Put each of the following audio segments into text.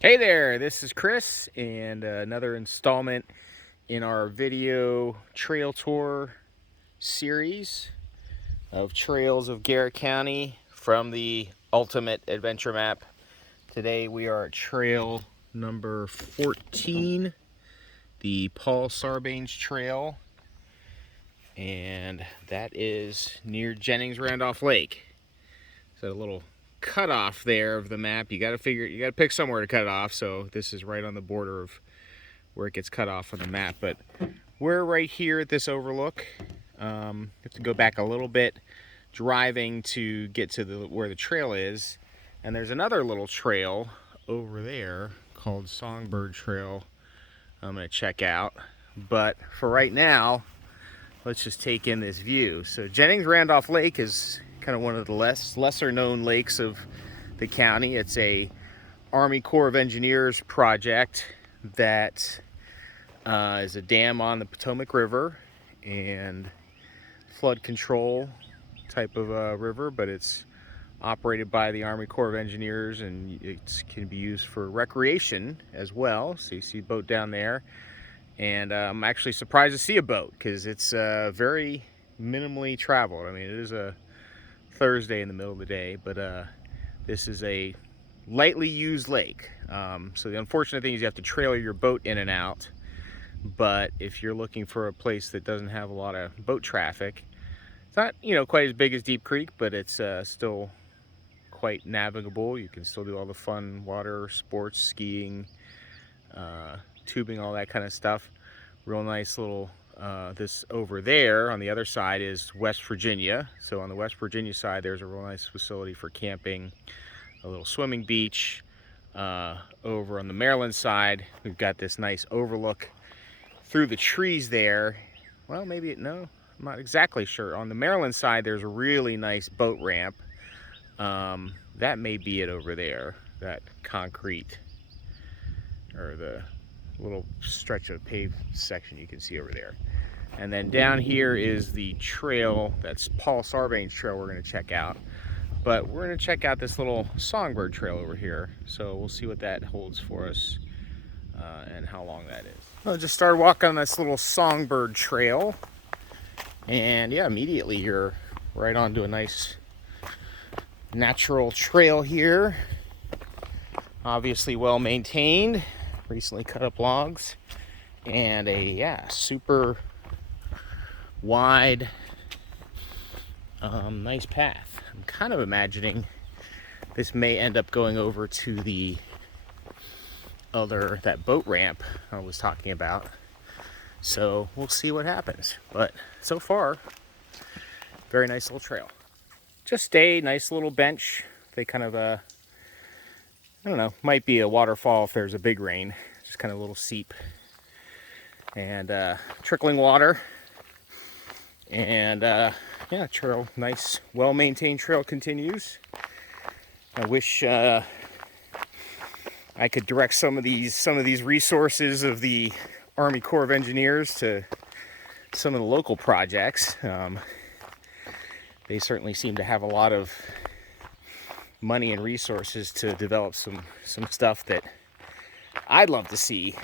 Hey there, this is Chris, and another installment in our video trail tour series of trails of Garrett County from the Ultimate Adventure Map. Today we are at trail number 14, the Paul Sarbanes Trail, and that is near Jennings Randolph Lake. So a little cutoff there of the map. You got to pick somewhere to cut it off. So this is right on the border of where it gets cut off on the map. But we're right here at this overlook. Have to go back a little bit driving to get to where the trail is. And there's another little trail over there called Songbird Trail I'm going to check out. But for right now, let's just take in this view. So Jennings Randolph Lake is kind of one of the lesser known lakes of the county. It's a Army Corps of Engineers project that is a dam on the Potomac River and flood control type of river, but it's operated by the Army Corps of Engineers, and it can be used for recreation as well. So you see a boat down there, and I'm actually surprised to see a boat because it's very minimally traveled. I mean, it is a Thursday in the middle of the day, but this is a lightly used lake. So the unfortunate thing is you have to trailer your boat in and out. But if you're looking for a place that doesn't have a lot of boat traffic, it's not, quite as big as Deep Creek, but it's still quite navigable. You can still do all the fun water sports, skiing, tubing, all that kind of stuff. Real nice little, this over there on the other side is West Virginia. So on the West Virginia side, there's a real nice facility for camping, a little swimming beach. Over on the Maryland side, we've got this nice overlook through the trees there. Well, maybe no, I'm not exactly sure. On the Maryland side, there's a really nice boat ramp. That may be it over there, that concrete, or the little stretch of paved section you can see over there. And then down here is the trail, that's Paul Sarbanes Trail we're going to check out. But we're going to check out this little Songbird Trail over here. So we'll see what that holds for us and how long that is. I just started walking on this little Songbird Trail. And yeah, immediately you're right onto a nice natural trail here. Obviously well maintained. Recently cut up logs. And a, super wide, nice path. I'm kind of imagining this may end up going over to that boat ramp I was talking about. So we'll see what happens. But so far, very nice little trail. Just a nice little bench. They kind of, I don't know, might be a waterfall if there's a big rain. Just kind of a little seep. And trickling water. And yeah, trail, nice, well-maintained trail continues. I wish I could direct some of these resources of the Army Corps of Engineers to some of the local projects. They certainly seem to have a lot of money and resources to develop some stuff that I'd love to see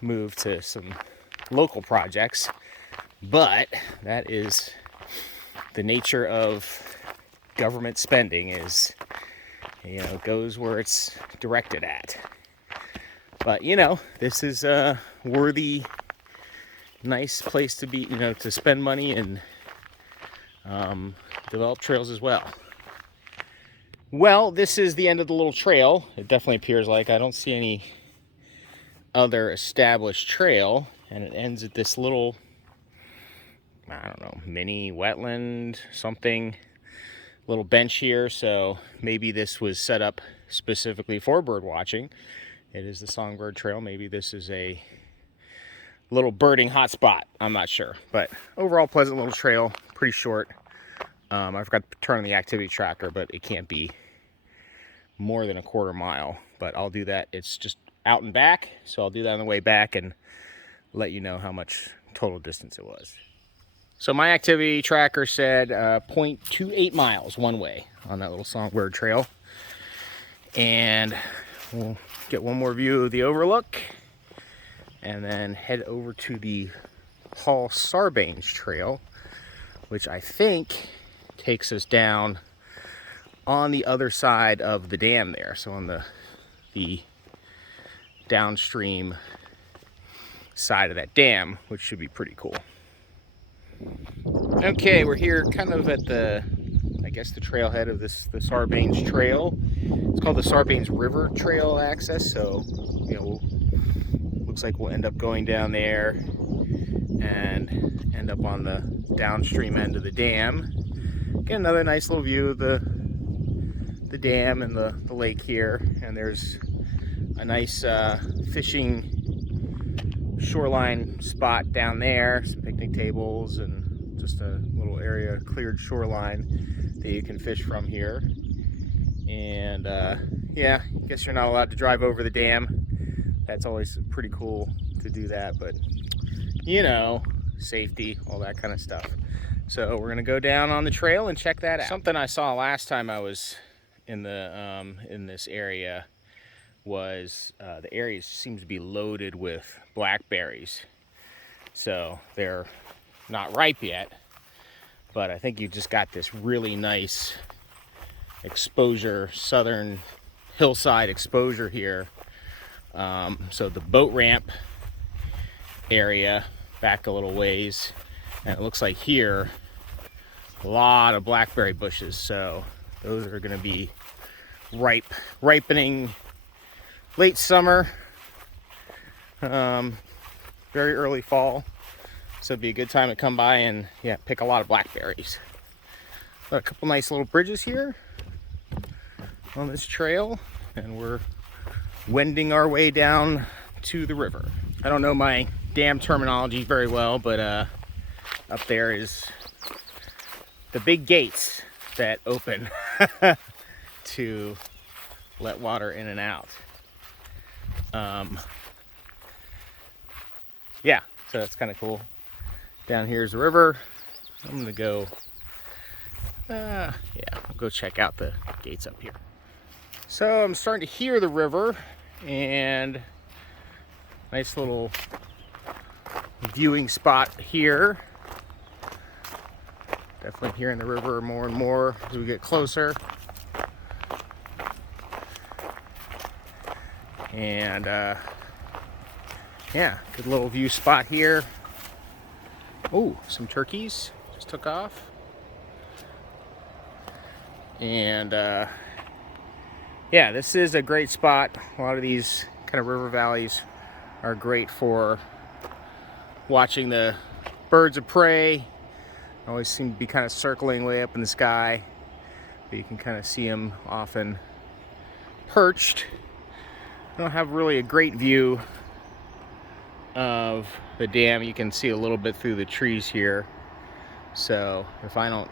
move to some local projects. But that is the nature of government spending, is, goes where it's directed at. But, this is a worthy, nice place to be, to spend money and develop trails as well. Well, this is the end of the little trail. It definitely appears like. I don't see any other established trail. And it ends at this little, I don't know, mini wetland, something, little bench here. So maybe this was set up specifically for bird watching. It is the Songbird Trail. Maybe this is a little birding hotspot. I'm not sure. But overall, pleasant little trail, pretty short. I forgot to turn on the activity tracker, but it can't be more than a quarter mile. But I'll do that. It's just out and back. So I'll do that on the way back and let you know how much total distance it was. So my activity tracker said 0.28 miles one way on that little Songbird Trail. And we'll get one more view of the overlook and then head over to the Sarbanes Trail, which I think takes us down on the other side of the dam there. So on the downstream side of that dam, which should be pretty cool. Okay, we're here kind of at the, I guess, the trailhead of the Sarbanes Trail. It's called the Sarbanes River Trail access, so, you know, looks like we'll end up going down there and end up on the downstream end of the dam. Get another nice little view of the dam and the lake here, and there's a nice fishing shoreline spot down there, some picnic tables and just a little area, cleared shoreline that you can fish from here. And yeah, I guess you're not allowed to drive over the dam. That's always pretty cool to do that, but you know, safety, all that kind of stuff. So we're gonna go down on the trail and check that out. Something I saw last time I was in this area was the area seems to be loaded with blackberries. So they're not ripe yet, but I think you just got this really nice exposure, southern hillside exposure here. So the boat ramp area back a little ways, and it looks like here a lot of blackberry bushes, so those are going to be ripening late summer, very early fall. So it'd be a good time to come by and, yeah, pick a lot of blackberries. Got a couple nice little bridges here on this trail, and we're wending our way down to the river. I don't know my dam terminology very well, but up there is the big gates that open to let water in and out. Yeah, so that's kind of cool. Down here is the river. I'm gonna go, yeah, I'll go check out the gates up here. So I'm starting to hear the river, and nice little viewing spot here. Definitely hearing the river more and more as we get closer. And yeah, good little view spot here. Oh, some turkeys just took off. And yeah, this is a great spot. A lot of these kind of river valleys are great for watching the birds of prey. Always seem to be kind of circling way up in the sky, but you can kind of see them often perched. I don't have really a great view of the dam. You can see a little bit through the trees here. So if I don't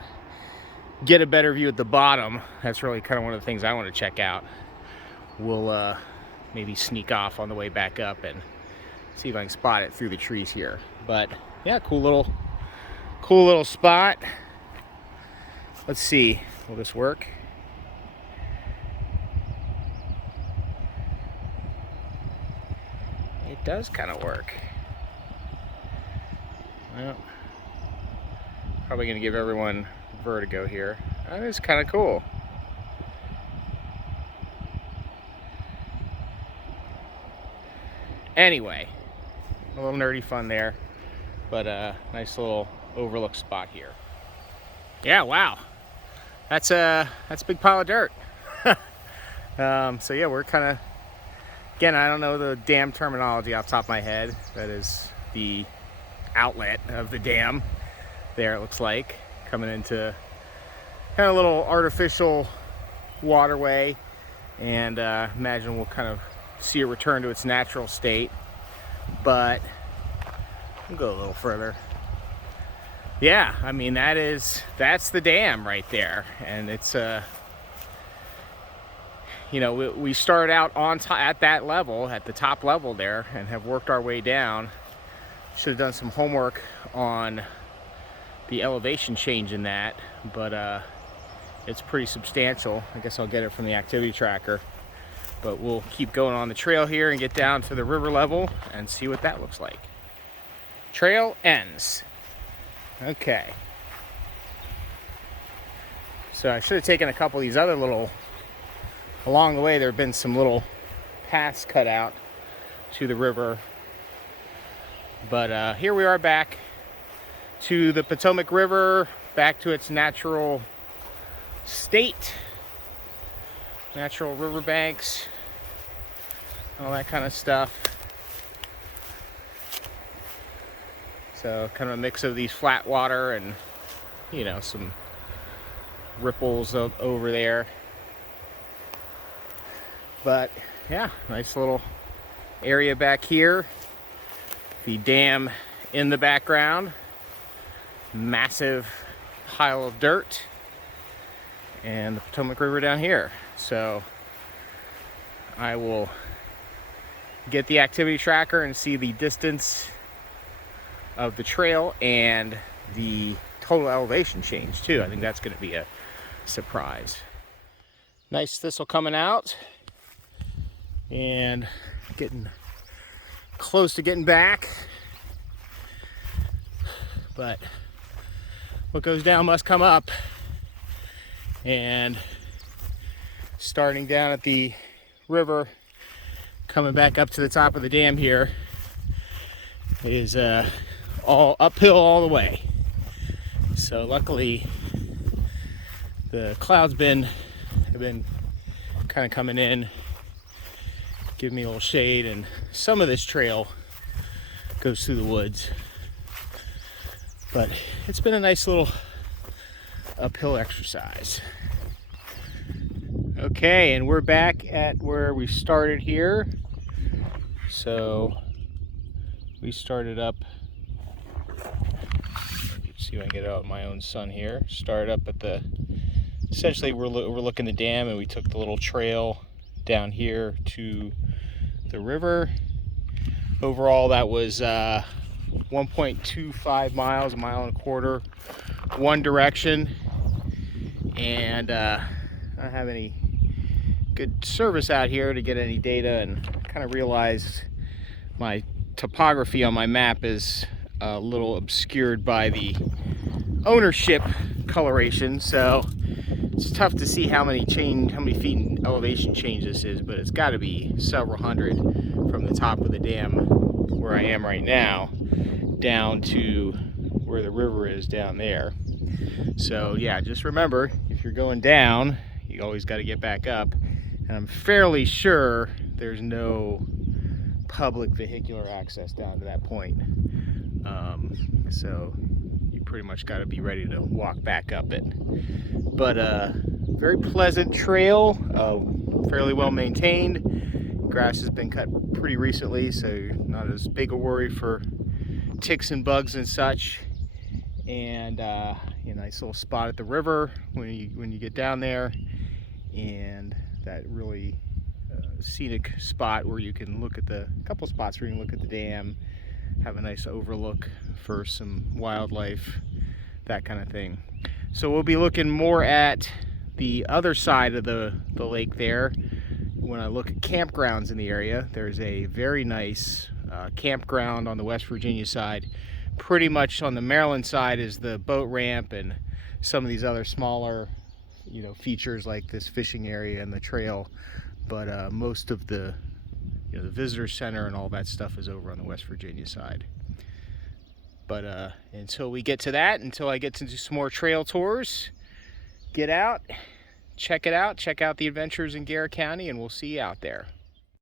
get a better view at the bottom, that's really kind of one of the things I want to check out. We'll maybe sneak off on the way back up and see if I can spot it through the trees here. But yeah, cool little spot. Let's see, will this work? It does kind of work. Well, probably gonna give everyone vertigo here. That is kind of cool. Anyway, a little nerdy fun there, but a nice little overlook spot here. Yeah, wow, that's a big pile of dirt. So yeah, we're kind of, again, I don't know the dam terminology off the top of my head. That is the outlet of the dam there, it looks like, coming into kind of a little artificial waterway, and imagine we'll kind of see it return to its natural state. But we'll go a little further. Yeah, I mean, that's the dam right there, and it's you know, we started out at that level, at the top level there, and have worked our way down. Should have done some homework on the elevation change in that, but it's pretty substantial. I guess I'll get it from the activity tracker. But we'll keep going on the trail here and get down to the river level and see what that looks like. Trail ends. Okay. So I should have taken a couple of these other little, along the way there have been some little paths cut out to the river. But here we are back to the Potomac River, back to its natural state, natural riverbanks, all that kind of stuff. So kind of a mix of these flat water and, you know, some ripples over there. But yeah, nice little area back here. The dam in the background, massive pile of dirt, and the Potomac River down here. So I will get the activity tracker and see the distance of the trail and the total elevation change too. I think that's going to be a surprise. Nice thistle coming out and getting close to getting back, but what goes down must come up. And starting down at the river, coming back up to the top of the dam here is all uphill all the way. So luckily the clouds have been kind of coming in, giving me a little shade, and some of this trail goes through the woods, but it's been a nice little uphill exercise. Okay, and we're back at where we started here. So we started up, see if I can get out my own sun here. Started up at the, essentially we're looking the dam, and we took the little trail down here to the river. Overall that was 1.25 miles, a mile and a quarter, one direction. And I don't have any good service out here to get any data, and kind of realized my topography on my map is a little obscured by the ownership coloration, so it's tough to see how many feet in elevation change this is, but it's got to be several hundred from the top of the dam where I am right now down to where the river is down there. So yeah, just remember, if you're going down, you always got to get back up. And I'm fairly sure there's no public vehicular access down to that point. So you pretty much got to be ready to walk back up it. But very pleasant trail, fairly well maintained. Grass has been cut pretty recently, so not as big a worry for ticks and bugs and such. And a nice little spot at the river when you get down there, and that really scenic spot where you can look at the couple spots where you can look at the dam, have a nice overlook for some wildlife, that kind of thing. So we'll be looking more at the other side of the lake there. When I look at campgrounds in the area, there's a very nice campground on the West Virginia side. Pretty much on the Maryland side is the boat ramp and some of these other smaller, features like this fishing area and the trail. But most of the visitor center and all that stuff is over on the West Virginia side. But until we get to that, until I get to do some more trail tours, get out, check it out, check out the adventures in Garrett County, and we'll see you out there.